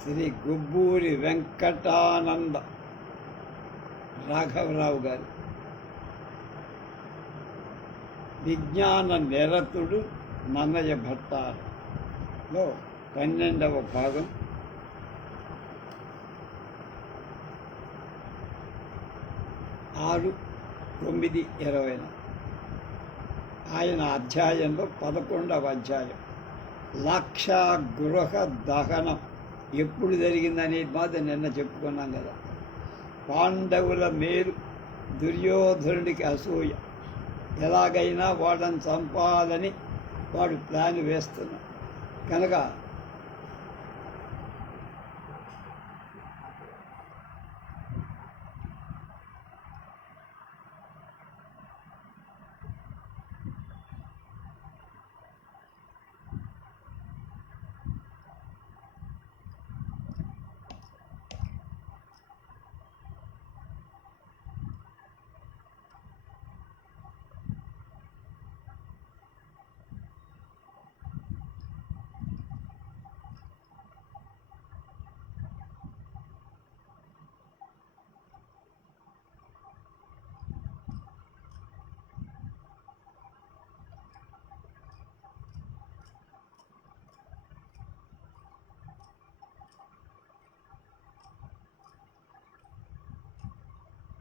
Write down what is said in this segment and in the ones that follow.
శ్రీ గుబ్బూరి వెంకటానంద రాఘవరావు గారు విజ్ఞాన నిరతుడు నన్నయ భట్టారలో 12వ భాగం. ఆరు 9:20 ఆయన అధ్యాయంలో 11వ అధ్యాయం లాక్షాగృహ దహనం ఎప్పుడు జరిగిందనేది మాత్రం నిన్న చెప్పుకున్నాం కదా. పాండవుల మేలు దుర్యోధనుడికి అసూయ, ఎలాగైనా వాడని చంపాలని వాడు ప్లాన్ వేస్తున్నాడు కనుక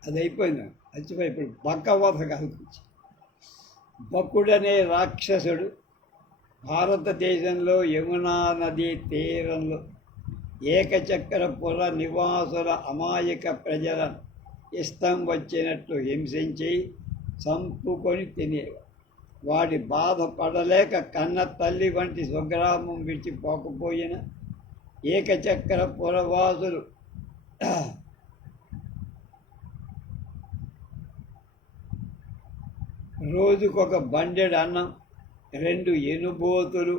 అది అయిపోయింది. వచ్చిపోయి ఇప్పుడు బక్కవధ కాల్పించి బకుడనే రాక్షసుడు భారతదేశంలో యమునా నదీ తీరంలో ఏకచక్రపుర నివాసుల అమాయక ప్రజలను ఇష్టం వచ్చినట్లు హింసించి చంపుకొని తినేవాడు. వాడి బాధ పడలేక కన్న తల్లి వంటి స్వగ్రామం విడిచిపోకపోయిన ఏకచక్రపురవాసులు రోజుకొక బండెడు అన్నం, 2 ఎనుబోతులు,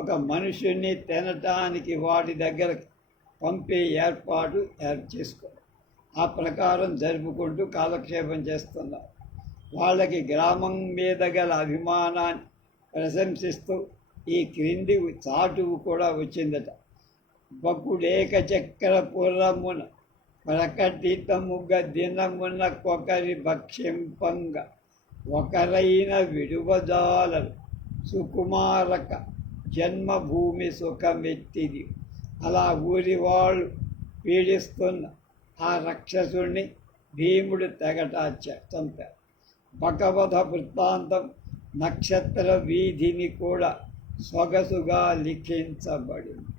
ఒక మనుషుణ్ణి తినటానికి వాటి దగ్గరకు పంపే ఏర్పాటు చేసుకోవాలి. ఆ ప్రకారం జరుపుకుంటూ కాలక్షేపం చేస్తున్నారు. వాళ్ళకి గ్రామం మీద గల అభిమానాన్ని ప్రశంసిస్తూ ఈ క్రింది చాటువు కూడా వచ్చిందట. బకుడేకచక్రపురమున ప్రకటితముగా దినమున కొకరి భక్ష్యంపంగా ఒకరైన విడువజాలరు సుకుమారక జన్మభూమి సుఖమెత్తిది. అలా ఊరి వాళ్ళు పీడిస్తున్న ఆ రాక్షసుణ్ణి భీముడు చంపారు. బకవధ వృత్తాంతం నక్షత్ర వీధిని కూడా సొగసుగా లిఖించబడింది.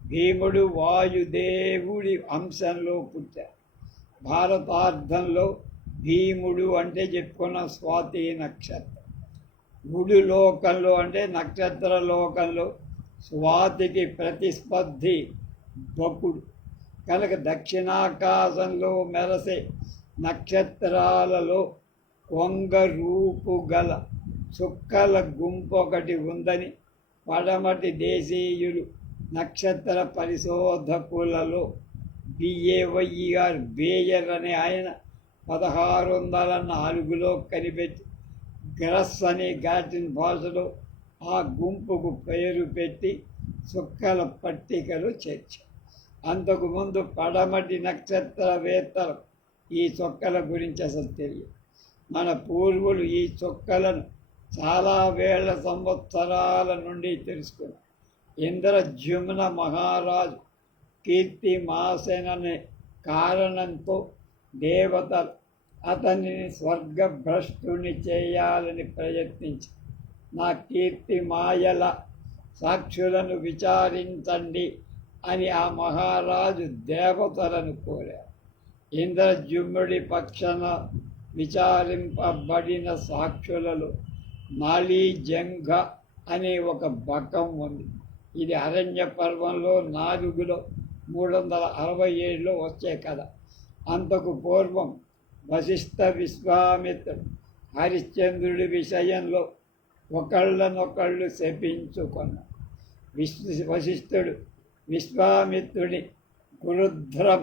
భీముడు వాయుదేవుడి అంశంలో పుట్టారు. భారతార్థంలో భీముడు అంటే చెప్పుకున్న స్వాతి నక్షత్రం. గుడి లోకంలో అంటే నక్షత్ర లోకంలో స్వాతికి ప్రతిస్పర్ధి బకుడు కనుక దక్షిణాకాశంలో మెరసే నక్షత్రాలలో కొంగ రూపు గల చుక్కల గుంపొకటి ఉందని పడమటి దేశీయులు నక్షత్ర పరిశోధకులలో బిఏవైఆర్ బేయర్ అనే ఆయన 1604లో కనిపెట్టి గ్రస్ అనే లాటిన్ భాషలో ఆ గుంపుకు పేరు పెట్టి చుక్కల పట్టికలు చేర్చారు. అంతకుముందు పడమటి నక్షత్రవేత్తలు ఈ చుక్కల గురించి అసలు తెలియదు. మన పూర్వులు ఈ చుక్కలను చాలా వేల సంవత్సరాల నుండి తెలుసుకున్నారు. ఇంద్రజుమ్న మహారాజు కీర్తిమాసెన అనే కారణంతో దేవతలు అతనిని స్వర్గభ్రష్టుని చేయాలని ప్రయత్నించి నా కీర్తి మాయల సాక్షులను విచారించండి అని ఆ మహారాజు దేవతలను కోరారు. ఇంద్రజుమ్నుడి పక్షాన విచారింపబడిన సాక్షులలో నాళీజంఘ అనే ఒక బకం ఉంది. ఇది అరణ్య పర్వంలో 4లో 367లో వచ్చే కథ. అంతకు పూర్వం వశిష్ఠ విశ్వామిత్రుడు హరిశ్చంద్రుడి విషయంలో ఒకళ్ళనొకళ్ళు శపించుకున్నారు. వశిష్ఠుడు విశ్వామిత్రుడి గురుధ్రం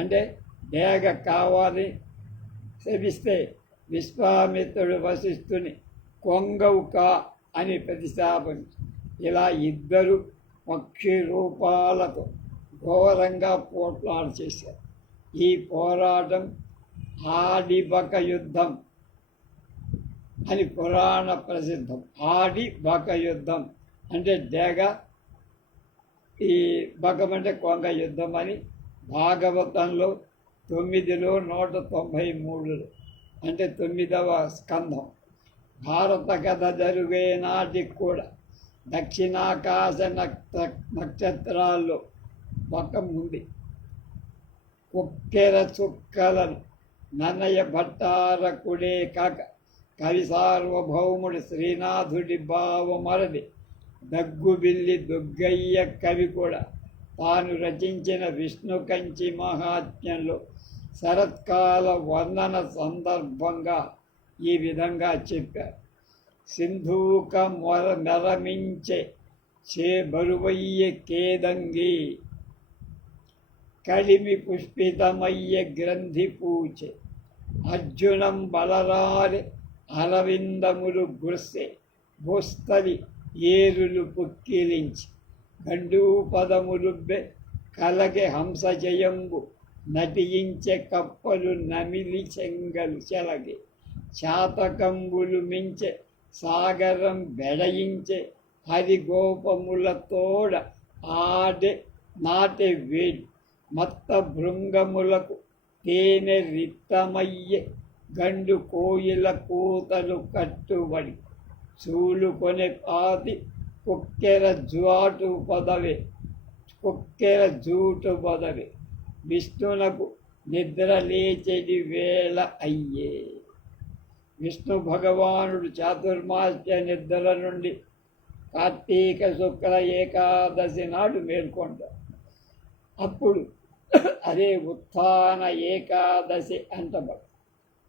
అంటే డేగ కావాలి శపిస్తే విశ్వామిత్రుడు వశిష్ఠుని కొంగవుకా అని ప్రతిశాపించి ఇలా ఇద్దరు పక్షి రూపాలతో ఘోరంగా పోట్లాట చేశారు. ఈ పోరాటం ఆడిబక యుద్ధం అని పురాణ ప్రసిద్ధం. ఆడిబక యుద్ధం అంటే డేగ, ఈ బకం అంటే కొంగ యుద్ధం అని భాగవతంలో 9లో 193 అంటే 9వ స్కంధం. భారత కథ జరిగే నాటికి కూడా దక్షిణాకాశ నక్షత్రాల్లో బకం ఉంది. కుక్కెర చుక్కలను నన్నయ్య భట్టారకుడే కాక కవి సార్వభౌముడు శ్రీనాథుడి భావమరది దగ్గుబిల్లి దుగ్గయ్య కవి కూడా తాను రచించిన విష్ణు కంచి మహాత్మ్యంలో శరత్కాల వర్ణన సందర్భంగా ఈ విధంగా చెప్పారు. సింధూక మెరమించే చే బరువయ్య కేదంగి కలిమి పుష్పితమయ్య గ్రంథి పూచే అర్జునం బలరారి అరవిందములు గుర్సె భూస్థలి ఏరులు పుక్కిలించి గండూపదములుబ్బె కలగె హంస జయంబు నటించే కప్పలు నమిలి చెంగలు చెలగే చాతకంబులు మించె సాగరం బెడయించే హరిగోపములతోడ ఆడే నాటే వేడి మత్త భృంగములకు తేనె రిత్తమయ్యే గండు కోయిల కూతలు కట్టుబడి చూలుకొనే పాతి కుక్కెర జూటు పదవే విష్ణునకు నిద్ర లేచెడి వేళ అయ్యే. విష్ణు భగవానుడు చాతుర్మాస్య నిద్ర నుండి కార్తీక శుక్ల ఏకాదశి నాడు మేల్కొంటారు. అప్పుడు అదే ఉత్థాన ఏకాదశి అంటబడు.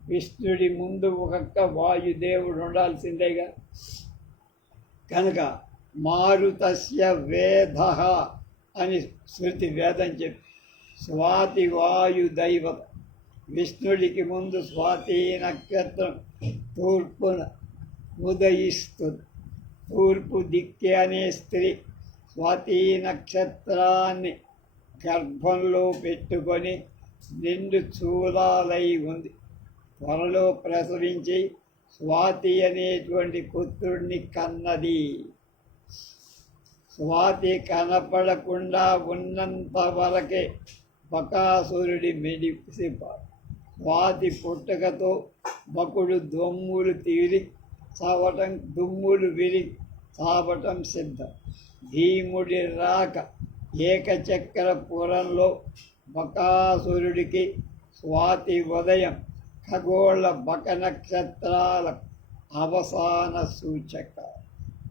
విష్ణుడి ముందు ఒక్కొక్క వాయుదేవుడు ఉండాల్సిందేగా. కనుక మారుతస్య వేద అని శృతి వేదం చెప్పి స్వాతి వాయు దైవత. విష్ణుడికి ముందు స్వాతి నక్షత్రం తూర్పున ఉదయిస్తుంది. తూర్పు దిక్కే అనే స్త్రీ స్వాతి నక్షత్రాన్ని గర్భంలో పెట్టుకొని నిండు చూలాలై ఉంది. త్వరలో ప్రసవించి స్వాతి అనేటువంటి పుత్రుడిని కన్నది. స్వాతి కనపడకుండా ఉన్నంత వరకే బకాసురుడి మెడిసిపాడు. స్వాతి పుట్టుకతో బకుడు దుమ్ములు విరి చావటం సిద్ధం. భీముడి రాక ఏకచక్రపురంలో బకాసురుడికి స్వాతి ఉదయం ఖగోళ బక నక్షత్రాల అవసాన సూచక.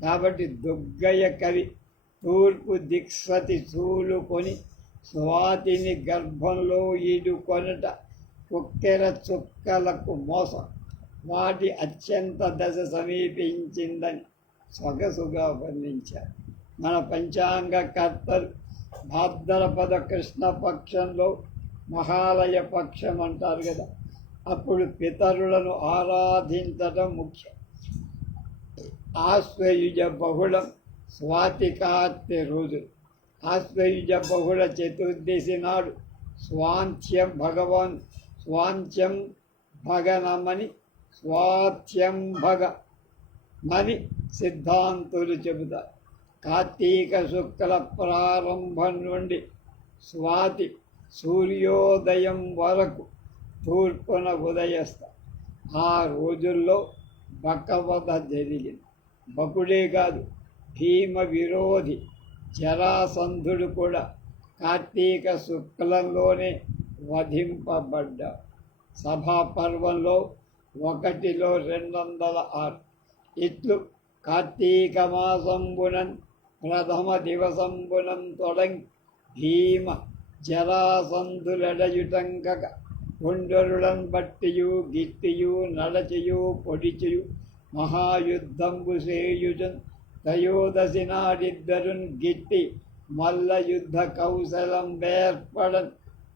కాబట్టి దుగ్గయ్య కవి తూర్పు దిక్సతి చూలుకొని స్వాతిని గర్భంలో ఈడుకొనట కుక్కెర చుక్కలకు మోసం. వాటి అత్యంత దశ సమీపించిందని సొగసుగా వర్ణించారు మన పంచాంగ కర్తలు. భాద్రపద కృష్ణ పక్షంలో మహాలయ పక్షం అంటారు కదా, అప్పుడు పితరులను ఆరాధించడం ముఖ్యం. ఆశ్వయుజ బహుళం స్వాతి కార్తె రోజులు. ఆశ్వయుజ బహుళ చతుర్దశి నాడు స్వాంత్యం భగనమని స్వాత్యం భగమని సిద్ధాంతులు చెబుతారు. కార్తీక శుక్ల ప్రారంభం నుండి స్వాతి సూర్యోదయం వరకు తూర్పున ఉదయిస్తారు. ఆ రోజుల్లో బకవధ జరిగింది. బకుడే కాదు, భీమ విరోధి జరాసంధుడు కూడా కార్తీక శుక్లంలోనే వధింపబడ్డాడు. సభాపర్వంలో 1లో 206. ఇట్లు కార్తీక మాసంబునన్ ప్రథమ దివసంబునం తొడంగి భీమ జరాసంధులెడయుటంకక కొండరుడన్ బట్టియు గిట్టియు నడచియు పొడిచియు మహాయుద్ధంబు సేయుజన్ త్రయోదశి నాడిద్దరున్ గిట్టి మల్ల యుద్ధ కౌశలం వేర్పడన్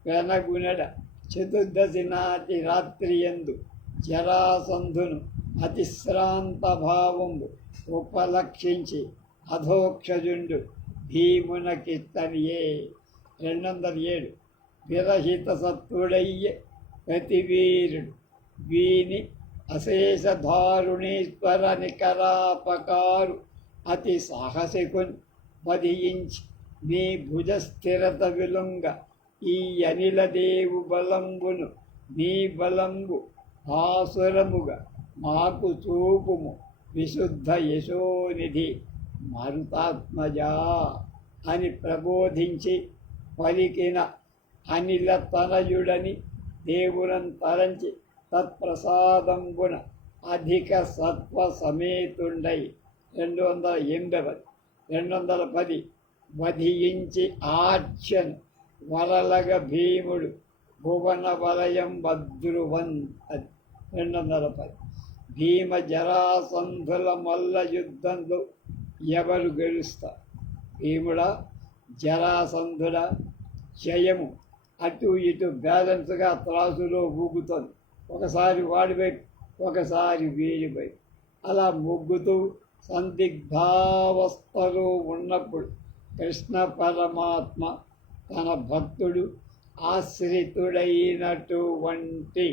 వెనగునెడ చతుర్దశి నాటి రాత్రియందు జరాసంధును అతిశ్రాంత భావంబు ఉపలక్షించి అధోక్షజుండు భీమునకిత్తనియే. 207 విరహిత సత్తుడయ్యే ప్రతివీరుడు వీని అశేషధారుణీశ్వర నికరాపకారు అతి సాహసికున్ వధించి నీ భుజస్థిరత విలుంగ ఈ అనిలదేవు బలంబును నీ బలంబు ఆసురముగా మాకు చూపుము విశుద్ధ యశోనిధి మరుతాత్మజా అని ప్రబోధించి పలికిన అనిల తనయుడని దేవులను తలంచి తత్ప్రసాదంబున అధిక సత్వ సమేతుండై 280 210 వధించి ఆర్చను వరలగ భీముడు భువన వలయం భద్రువన్ 210 భీమ జరాసంధుల మల్ల యుద్ధంలో ఎవరు గెలుస్తారు? భీముడా జరాసంధుడ జయము అటు ఇటు బ్యాలెన్స్గా త్రాసులో ఊగుతుంది. ఒకసారి వాడి వైపు ఒకసారి వీడి వైపు అలా మొగ్గుతూ సందిగ్ధావస్థలో ఉన్నప్పుడు కృష్ణ పరమాత్మ తన భక్తుడు ఆశ్రితుడైనటువంటి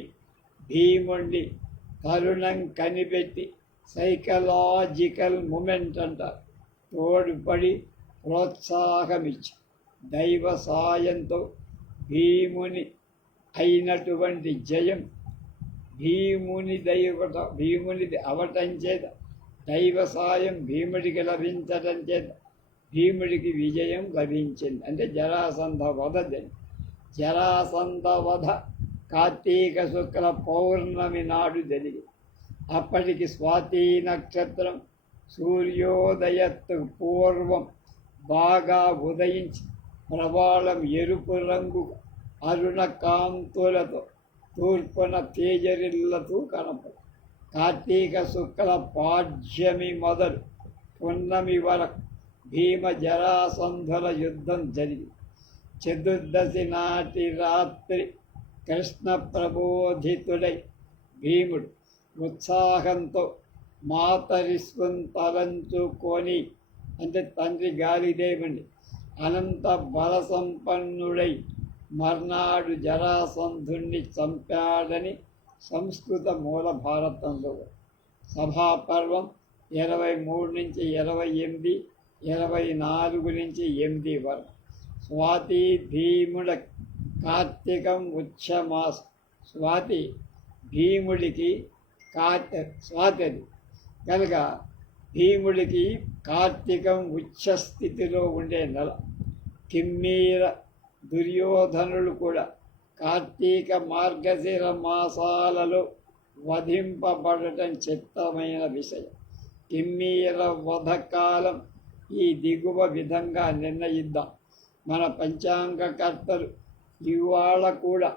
భీముణ్ణి కరుణం కనిపెట్టి సైకలాజికల్ మూమెంట్ అంటారు తోడ్పడి ప్రోత్సాహమిచ్చి దైవ సాయంతో భీముని అయినటువంటి జయం భీమునిది అవటం చేత దైవ సాయం భీముడికి లభించడం చేత భీముడికి విజయం లభించింది. అంటే జరాసంధ వధ జరాసంధ వధ కార్తీక శుక్ల పౌర్ణమి నాడు జరిగింది. అప్పటికి స్వాతి నక్షత్రం సూర్యోదయత్తు పూర్వం బాగా ఉదయించి ప్రవాళం ఎరుపు రంగు అరుణ కాంతులతో తూర్పున తేజరిల్లతూ కనపడు. కార్తీక శుక్ల పాడ్యమి మొదలు పున్నమి వరకు భీమ జరాసంధుల యుద్ధం జరిగింది. చతుర్దశి నాటి రాత్రి కృష్ణ ప్రబోధితుడై భీముడు ఉత్సాహంతో మాతరిస్వం తలంచుకొని అంటే తండ్రి గాలిదేవుని అనంత బల సంపన్నుడై మర్నాడు జరాసంధుణ్ణి చంపాడని సంస్కృత మూల భారతంలో. సభాపర్వం 23 నుంచి 28, 24 నుంచి 8 వరకు. స్వాతి భీముడ కార్తీకం ఉచ్చమాసం. స్వాతి భీముడికి స్వాతి కనుక భీముడికి కార్తీకం ఉచ్చస్థితిలో ఉండే నెల. కిమ్మీర దుర్యోధనులు కూడా కార్తీక మార్గశిర మాసాలలో వధింపబడటం చిత్తమైన విషయం. కిమ్మీర వధకాలం ఈ దిగువ విధంగా నిర్ణయిద్దాం. మన పంచాంగకర్తలు ఇవాళ కూడా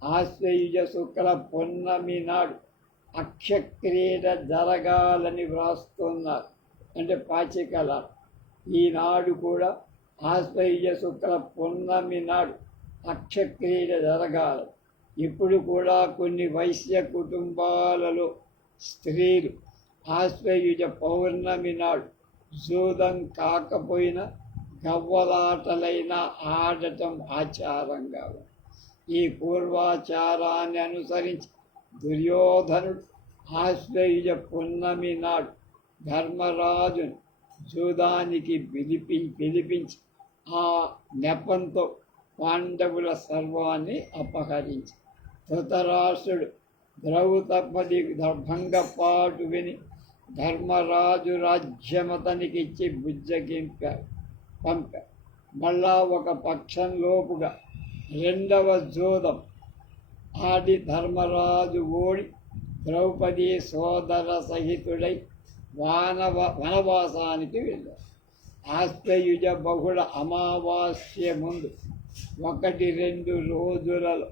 ఆశ్వయుజ శుక్ల పున్నమి నాడు అక్షక్రీడ జరగాలని వ్రాస్తున్నారు. అంటే పాచికల ఈనాడు కూడా ఆశ్వయుజ శుక్ల పున్నమి నాడు అక్షక్రీడ జరగాలి. ఇప్పుడు కూడా కొన్ని వైశ్య కుటుంబాలలో స్త్రీలు ఆశ్వయుజ పౌర్ణమి నాడు జూదం కాకపోయినా గవ్వలాటలైనా ఆడటం ఆచారంగా. ఈ పూర్వాచారాన్ని అనుసరించి దుర్యోధనుడు ఆశ్వయుజ పున్నమి నాడు ధర్మరాజును జూదానికి పిలిపించి ఆ నెపంతో పాండవుల సర్వాన్ని అపహరించి ధృతరాష్ట్రుడు ద్రౌపది భంగపాటు విని ధర్మరాజు రాజ్యమతనికిచ్చి పంపారు. మళ్ళా ఒక పక్షంలోపుగా రెండవ జూదం ఆడి ధర్మరాజు ఓడి ద్రౌపది సోదర సహితుడై వనవాసానికి వెళ్ళారు. ఆశ్వయుజ బహుళ అమావాస్య ముందు 1-2 రోజులలో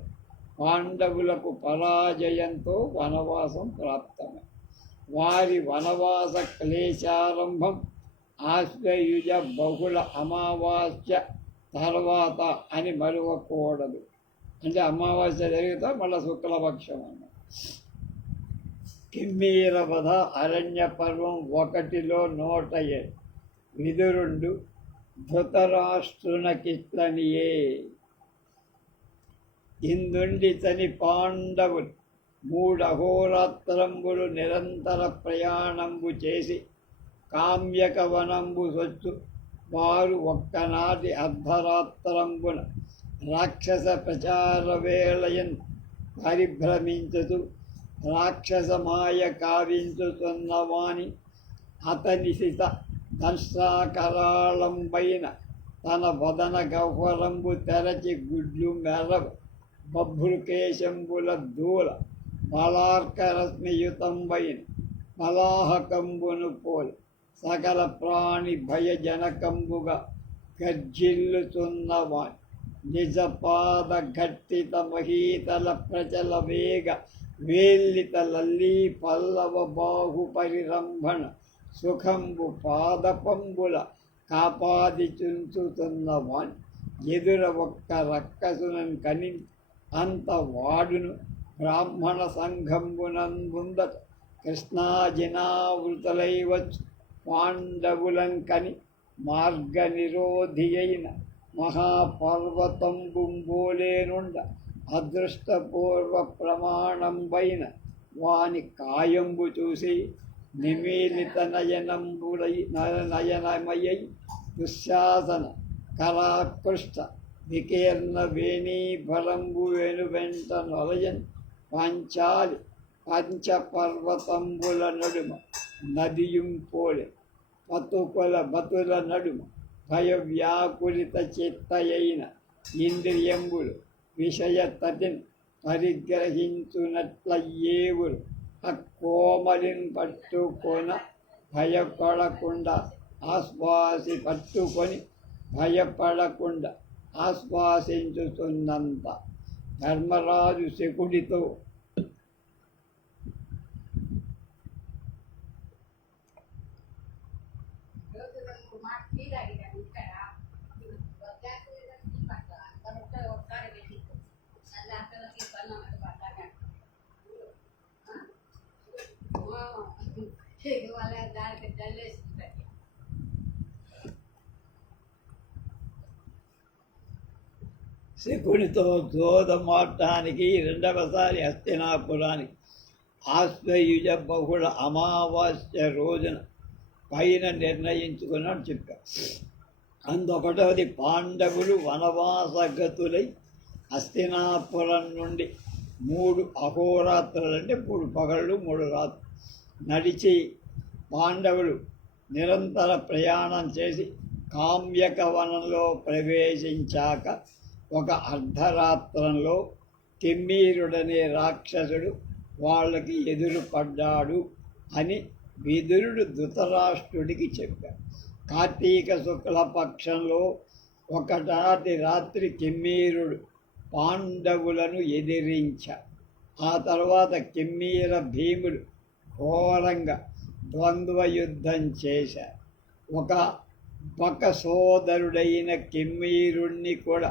పాండవులకు పరాజయంతో వనవాసం ప్రాప్తమై వారి వనవాస క్లేశారంభం ఆశ్వయుజ బహుళ అమావాస్య తర్వాత అని మరువకూడదు. అంటే అమావాస్య జరిగితే మళ్ళీ శుక్లపక్షం అన్న. కిమ్మీర వధ అరణ్య పర్వం 1లో 107. విదురుండు ధృతరాష్ట్రునకిట్లనియే. ఇందుండితని పాండవులు 3 అహోరాత్రంబులు నిరంతర ప్రయాణంబు చేసి కామ్యక వనంబు సొచ్చు. వారు ఒక్కనాటి అర్ధరాత్రంబున రాక్షస ప్రచార వేళయన్ పరిభ్రమించుతూ రాక్షసమాయ కావించుతున్నవాని అతనిసిత దంశాకరాళంబైన తన వదన గహ్వరంబు తెరచి గుడ్లు మెరవ బభ్రుకేశంబుల దూల బలార్కరశ్మియుతంబైన మలాహకంబును పోలి సకల ప్రాణి భయజనకంబుగా గర్జిల్లుతున్నవాని నిజపాద ఘట్టిత మహీతల ప్రచల వేగ వేల్లిత లల్లీ పల్లవ బాహు పరిరంభణ సుఖంబు పాదపంబుల కాపాది చుంచుతున్నవాని ఎదుర ఒక్క రక్కసునన్ కని అంత వాడును బ్రాహ్మణ సంఘంబునందుందట కృష్ణాజినావృతలై వచ్చు పాండవులంకని మార్గ నిరోధి అయిన మహాపర్వతంబుంబోలేనుండ అదృష్టపూర్వ ప్రమాణంబైన వాని కాయంబు చూసి నిమీలిత నయనమయ్యై దుశ్శాసన కరాకృష్ట వికీర్ణ వేణీభరంబు వెను వెంట నొలయన్ పాంచాలి పంచపర్వతంబుల నడుమ నదియుం పోలె పతుకుల బతుల నడుమ భయ వ్యాకులిత చిత్తయైన ఇంద్రియంబులు విషయ తటిన్ పరిగ్రహించునట్లయ్యేవులు అక్కోమలిన్ పట్టుకొన భయపడకుండా పట్టుకొని భయపడకుండా ఆశ్వాసించుతున్నంత ధర్మరాజు శకుడితో శకునితో జోదమాడటానికి 2వసారి హస్తినాపురానికి ఆశ్వయుజ బహుళ అమావాస్య రోజున పైన నిర్ణయించుకున్నాడు చెప్పారు. అందుకొకటవది పాండవులు వనవాసగతులై హస్తినాపురం నుండి 3 అహోరాత్రులంటే 3 పగళ్ళు 3 రాత్రులు నడిచి పాండవులు నిరంతర ప్రయాణం చేసి కామ్యక వనంలో ప్రవేశించాక ఒక అర్ధరాత్రంలో తిమ్మీరుడనే రాక్షసుడు వాళ్ళకి ఎదురుపడ్డాడు అని విదురుడు ధృతరాష్ట్రుడికి చెప్పాడు. కార్తీక శుక్లపక్షంలో ఒకనాటి రాత్రి కిమ్మీరుడు పాండవులను ఎదిరించాడు. ఆ తర్వాత కిమ్మీర భీముడు ఘోరంగా ద్వంద్వ యుద్ధం చేశారు. ఒక బక సోదరుడైన కిమ్మీరుణ్ణి కూడా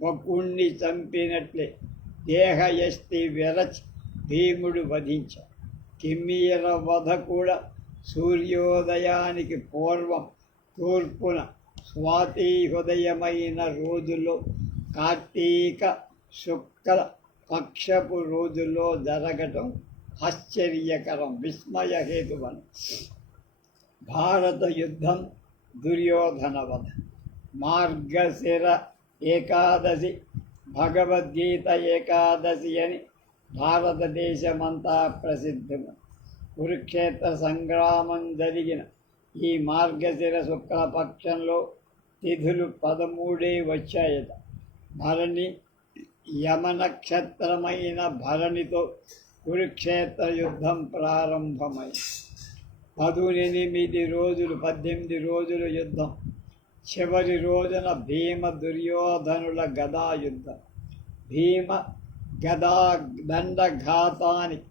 బకుణ్ణి చంపినట్లే దేహయష్టి విరచి భీముడు వధించాడు. కిమ్మీర వధ కూడా సూర్యోదయానికి పూర్వం తూర్పున స్వాతి హృదయమైన రోజుల్లో కార్తీక శుక్ల పక్షపు రోజుల్లో జరగటం ఆశ్చర్యకరం, విస్మయహేతువన్. భారత యుద్ధం, దుర్యోధన వధ. మార్గశిర ఏకాదశి, భగవద్గీత ఏకాదశి అని భారతదేశమంతా ప్రసిద్ధము. కురుక్షేత్ర సంగ్రామం జరిగిన ఈ మార్గశిర శుక్లపక్షంలో తిథులు 13 వచ్చాయట. భరణి యమనక్షత్రమైన భరణితో కురుక్షేత్ర యుద్ధం ప్రారంభమై 18 రోజులు యుద్ధం. చివరి రోజున భీమ దుర్యోధనుల గదాయుద్ధం. భీమ గదా దండఘాతానికి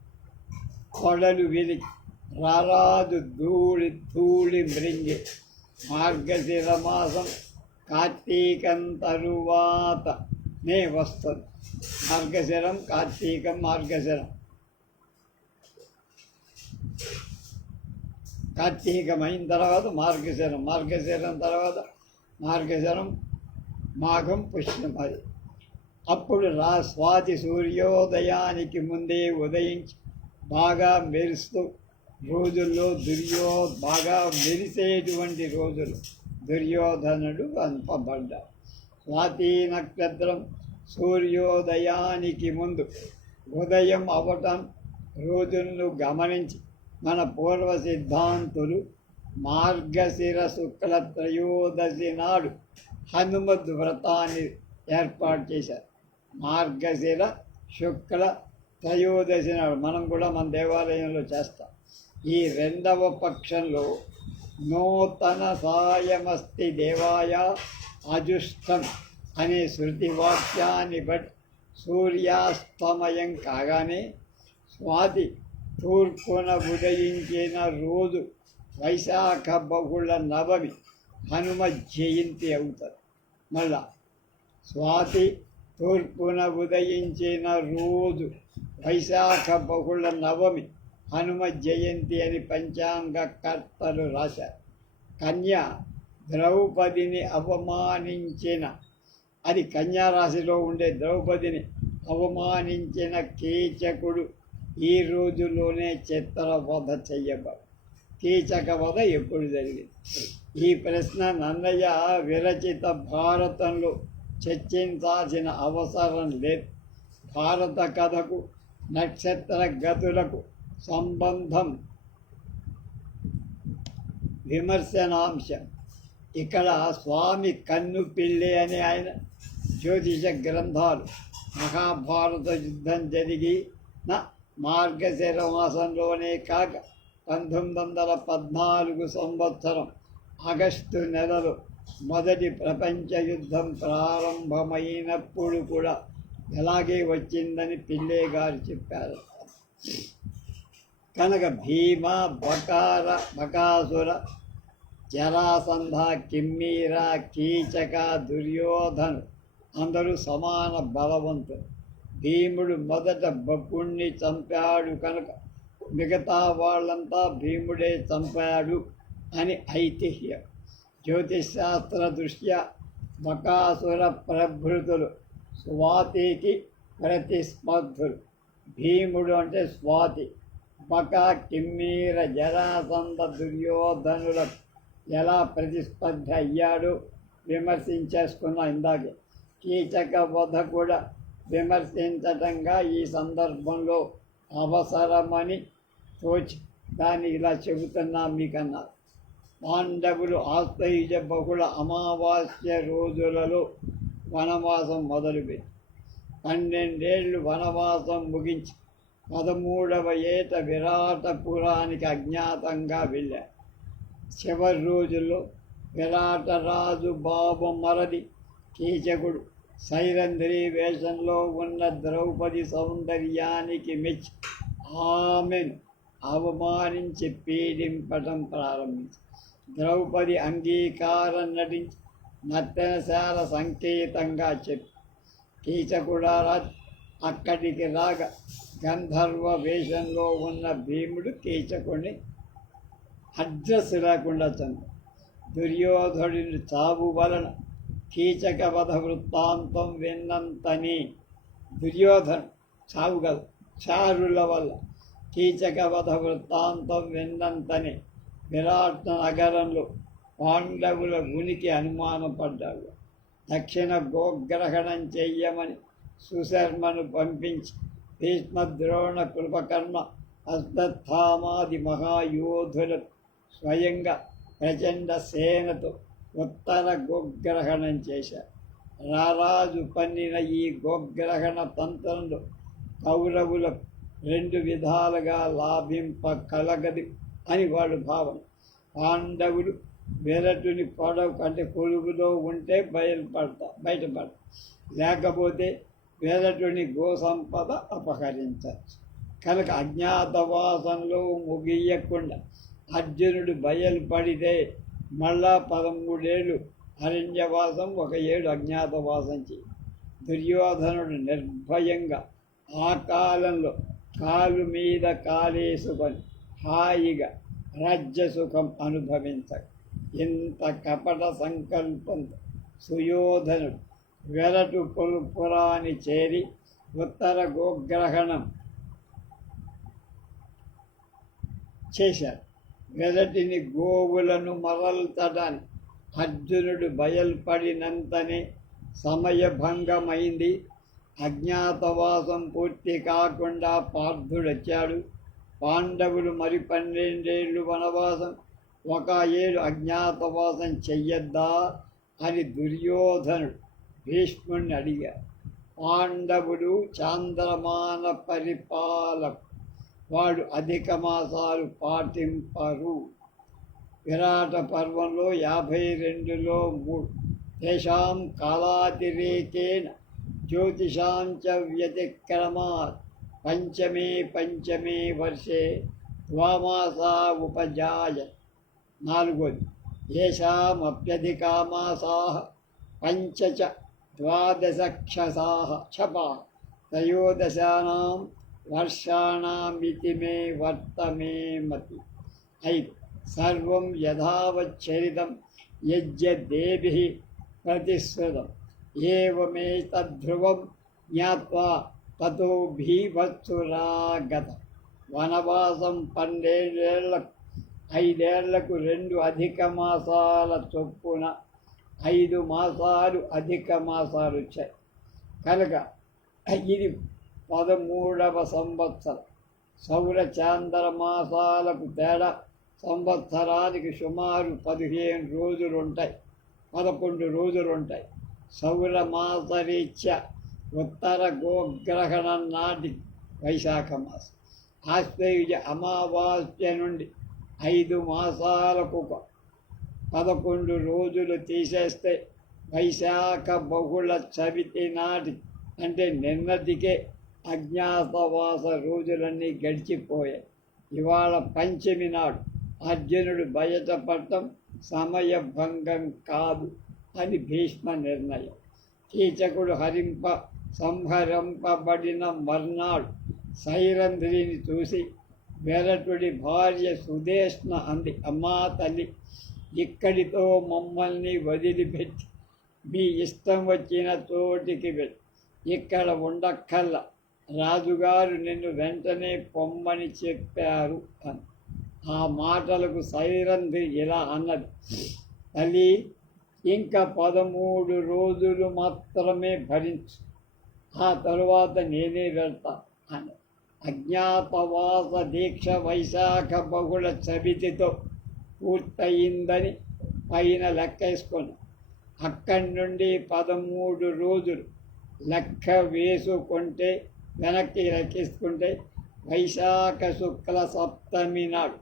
కొడలు విరిగి రారాజు ధూళి మృంగి. మార్గశిర మాసం కార్తీకం తరువాతనే వస్తుంది. మార్గశిరం, కార్తీకం, మార్గశిరం. కార్తీకం అయిన తర్వాత మార్గశిరం, మార్గశిరం తర్వాత మార్గశరం, మాఘం, పుష్యం. అది అప్పుడు స్వాతి సూర్యోదయానికి ముందే ఉదయించి బాగా మెరుస్తూ రోజుల్లో బాగా మెరిసేటువంటి రోజులు దుర్యోధనుడు పంపబడ్డాడు. స్వాతి నక్షత్రం సూర్యోదయానికి ముందు ఉదయం అవటం రోజులను గమనించి మన పూర్వ సిద్ధాంతులు మార్గశిర శుక్ల త్రయోదశి నాడు హనుమద్ వ్రతాన్ని ఏర్పాటు చేశారు. మార్గశిర శుక్ల త్రయోదశి నాడు మనం కూడా మన దేవాలయంలో చేస్తాం. ఈ రెండవ పక్షంలో నూతన సాయమస్తి దేవాయ అజుష్టం అనే శృతి వాక్యాన్ని బట్టి సూర్యాస్తమయం కాగానే స్వాతి తూర్పున ఉదయించిన రోజు వైశాఖ బహుళ నవమి హనుమ జయంతి అవుతుంది. మళ్ళా స్వాతి తూర్పున ఉదయించిన రోజు వైశాఖ బహుళ నవమి హనుమ జయంతి అని పంచాంగ కర్తలు రాశారు. కన్య ద్రౌపదిని అవమానించిన, అది కన్యారాశిలో ఉండే ద్రౌపదిని అవమానించిన కీచకుడు ఈ రోజులోనే చిత్రవధ చెయ్యబడు. కీచక వధ ఎప్పుడు జరిగింది? ఈ ప్రశ్న నన్నయ్య విరచిత భారతంలో చర్చించాల్సిన అవసరం లేదు. భారత కథకు నక్షత్ర గతులకు సంబంధం విమర్శనాంశం. ఇక్కడ స్వామి కన్ను పిల్లి అనే ఆయన జ్యోతిష గ్రంథాలు మహాభారత యుద్ధం జరిగిన మార్గశిర మాసంలోనే కాక 1914 సంవత్సరం ఆగస్టు నెలలో మొదటి ప్రపంచ యుద్ధం ప్రారంభమైనప్పుడు కూడా ఎలాగే వచ్చిందని పిల్లే గారు చెప్పారు. కనుక భీమ, బకాసుర, జరాసంధ, కిమ్మీర, కీచక, దుర్యోధను అందరూ సమాన బలవంతులు. భీముడు మొదట బకుణ్ణి చంపాడు కనుక మిగతా వాళ్ళంతా భీముడే చంపాడు అని ఐతిహ్యం. జ్యోతిశాస్త్ర దృష్ట్యా బకాసుర ప్రభృతులు స్వాతికి ప్రతిస్పర్ధులు. భీముడు అంటే స్వాతి, బక, కిమ్మీర, జరాసంధ, దుర్యోధనులకు ఎలా ప్రతిస్పర్ధ అయ్యాడో విమర్శించేసుకున్నా ఇందాకే. కీచక వధ కూడా విమర్శించటంగా ఈ సందర్భంలో అవసరమని తోచి దాన్ని ఇలా చెబుతున్నా మీకన్నారు. పాండవులు ఆశ్వయుజ బహుళ అమావాస్య రోజులలో వనవాసం మొదలుపెట్టి 12 ఏళ్ళు వనవాసం ముగించి 13వ ఏట విరాటపురానికి అజ్ఞాతంగా వెళ్ళారు. చివరి రోజుల్లో విరాటరాజు బాబు మరది కీచకుడు సైరంధ్రి వేషంలో ఉన్న ద్రౌపది సౌందర్యానికి మెచ్చి ఆమెను అవమానించి పీడింపటం ప్రారంభించి ద్రౌపది అంగీకారం నటించి నర్తనశాల సంకేతంగా చెప్పి కీచకుడారాజు అక్కడికి రాగా గంధర్వ వేషంలో ఉన్న భీముడు కీచకుడిని అడ్రస్ లేకుండా చంపాడు. దుర్యోధనుడి చావు వలన కీచక వధ వృత్తాంతం విన్నంతని దుర్యోధను చావు కాదు, చారుల వల్ల కీచక వధ వృత్తాంతం విన్నంతని విరాట్ నగరంలో పాండవుల ఉనికి అనుమానపడ్డాడు. దక్షిణ గోగ్రహణం చెయ్యమని సుశర్మను పంపించి భీష్మ, ద్రోణ, కృపకర్మ, అశ్వత్థామాది మహాయోధులకు స్వయంగా ప్రచండ సేనతో ఉత్తర గోగ్రహణం చేశారు. రారాజు పన్నిన ఈ గోగ్రహణ తంత్రంలో కౌరవులకు 2 విధాలుగా లాభింప కలగదు అని వాడు భావన. పాండవులు విరటుని కొలుగులో ఉంటే బయటపడతారు, లేకపోతే విరటుని గోసంపద అపహరించవచ్చు. కనుక అజ్ఞాతవాసంలో ముగియకుండా అర్జునుడు బయలుపడితే మళ్ళా 13 ఏళ్ళు అరణ్యవాసం, 1 ఏడు అజ్ఞాతవాసం చేయి. దుర్యోధనుడు నిర్భయంగా ఆ కాలంలో కాలు మీద కాలేసుకొని హాయిగా రాజ్యసుఖం అనుభవించక ఇంత కపట సంకల్పంతో సుయోధనుడు వెరటు పురాని చేరి ఉత్తర గోగ్రహణం చేశారు. వెరటిని గోవులను మరల్చడానికి అర్జునుడు బయల్పడినంతనే సమయభంగమైంది. అజ్ఞాతవాసం పూర్తి కాకుండా పార్థుడొచ్చాడు. పాండవులు మరి 12 ఏళ్ళు వనవాసం, 1 ఏడు అజ్ఞాతవాసం చెయ్యొద్దా అని దుర్యోధనుడు భీష్ముడిని అడిగారు. పాండవుడు చాంద్రమాన పరిపాలకు, వాడు అధిక మాసాలు పాటింపరు. విరాట పర్వంలో 52లో 3 తేషాం కాలాతిరేకేన జ్యోతిషాంచ వ్యతిక్రమాత్ పంచమే వర్షే ద్వామాసా ఉపజాయ. 4. ఏషామప్యధికా మాసాః పంచ చ ద్వాదశక్షసాః క్షపా త్రయోదశానాం వర్షాణామితి మే వర్తమే మతి. 5. సర్వం యథావచ్చరితం యజ్ఞదేభిః ప్రతిశ్రుతం ఏవమేతద్ధ్రువం జ్ఞాత్వా తతో భీభత్సురాగత. వనవాసం 12 ఏళ్లకు 5 ఏళ్లకు 2 అధిక మాసాల చొప్పున 5 మాసాలు అధిక మాసాలు వచ్చాయి కనుక ఇది 13వ సంవత్సరం. సౌర చాంద్ర మాసాలకు తేడా సంవత్సరానికి సుమారు 15 రోజులుంటాయి, 11 రోజులుంటాయి. సౌర మాసరీత్యా ఉత్తర గోగ్రహణం నాటి వైశాఖ మాసం, ఆశ్వయుజ అమావాస్య నుండి 5 మాసాలకు 11 రోజులు తీసేస్తే వైశాఖ బహుళ చవితి నాటి అంటే నిన్నటికే అజ్ఞాతవాస రోజులన్నీ గడిచిపోయాయి. ఇవాళ పంచమి నాడు అర్జునుడు బయటపడటం సమయభంగం కాదు అని భీష్మ నిర్ణయం. కీచకుడు సంహరింపబడిన మర్నాడు సైరంధ్రిని చూసి వెరటుడి భార్య సుదేష్ణ అంది, అమ్మా తల్లి, ఇక్కడితో మమ్మల్ని వదిలిపెట్టి మీ ఇష్టం వచ్చిన చోటికి వెళ్ళి, ఇక్కడ ఉండక్కల్లా, రాజుగారు నిన్ను వెంటనే పొమ్మని చెప్పారు అని. ఆ మాటలకు సైరంధ్రి ఇలా అన్నది, తల్లి, ఇంకా 13 రోజులు మాత్రమే భరించు, ఆ తరువాత నేనే వెళ్తా అని. అజ్ఞాతవాస దీక్ష వైశాఖ బహుళ చవితితో పూర్తయిందని పైన లెక్కేసుకొని అక్కడి నుండి 13 రోజులు లెక్క వేసుకుంటే వెనక్కి లెక్కేసుకుంటే వైశాఖ శుక్ల సప్తమి నాడు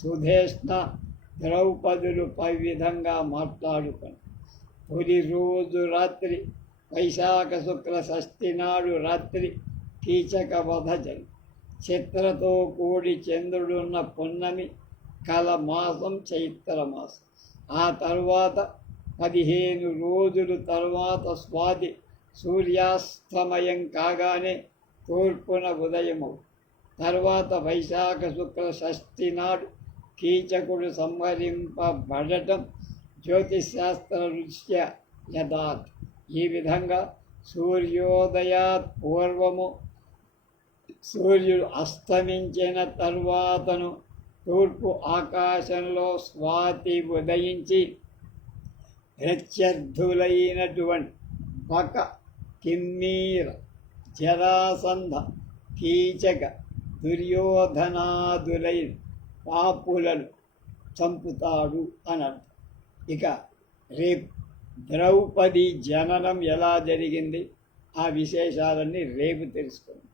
సుధేష్ణ ద్రౌపదులు పై విధంగా మాట్లాడుకొని, తొలి రోజు రాత్రి వైశాఖ శుక్ల షష్ఠి నాడు రాత్రి కీచక వధ జరిగి, చిత్రతో కూడి చంద్రుడున్న పున్నమి కల మాసం చైత్రమాసం. ఆ తర్వాత 15 రోజుల తర్వాత స్వాతి సూర్యాస్తమయం కాగానే తూర్పున ఉదయము. తర్వాత వైశాఖ శుక్ల షష్ఠి నాడు కీచకుడు సంహరింపబడటం జ్యోతిశాస్త్ర రీత్యా యథాత్. ఈ విధంగా సూర్యోదయాత్ పూర్వము, సూర్యుడు అస్తమించిన తరువాతను తూర్పు ఆకాశంలో స్వాతి ఉదయించి ప్రత్యర్థులైనటువంటి బక, కిమ్మీర, జరాసంధ, కీచక, దుర్యోధనాదులైన పాపులను చంపుతాడు అని అర్థం. ఇక రేపు ద్రౌపది జననం ఎలా జరిగింది, ఆ విశేషాలన్నీ రేపు తెలుసుకుందాం.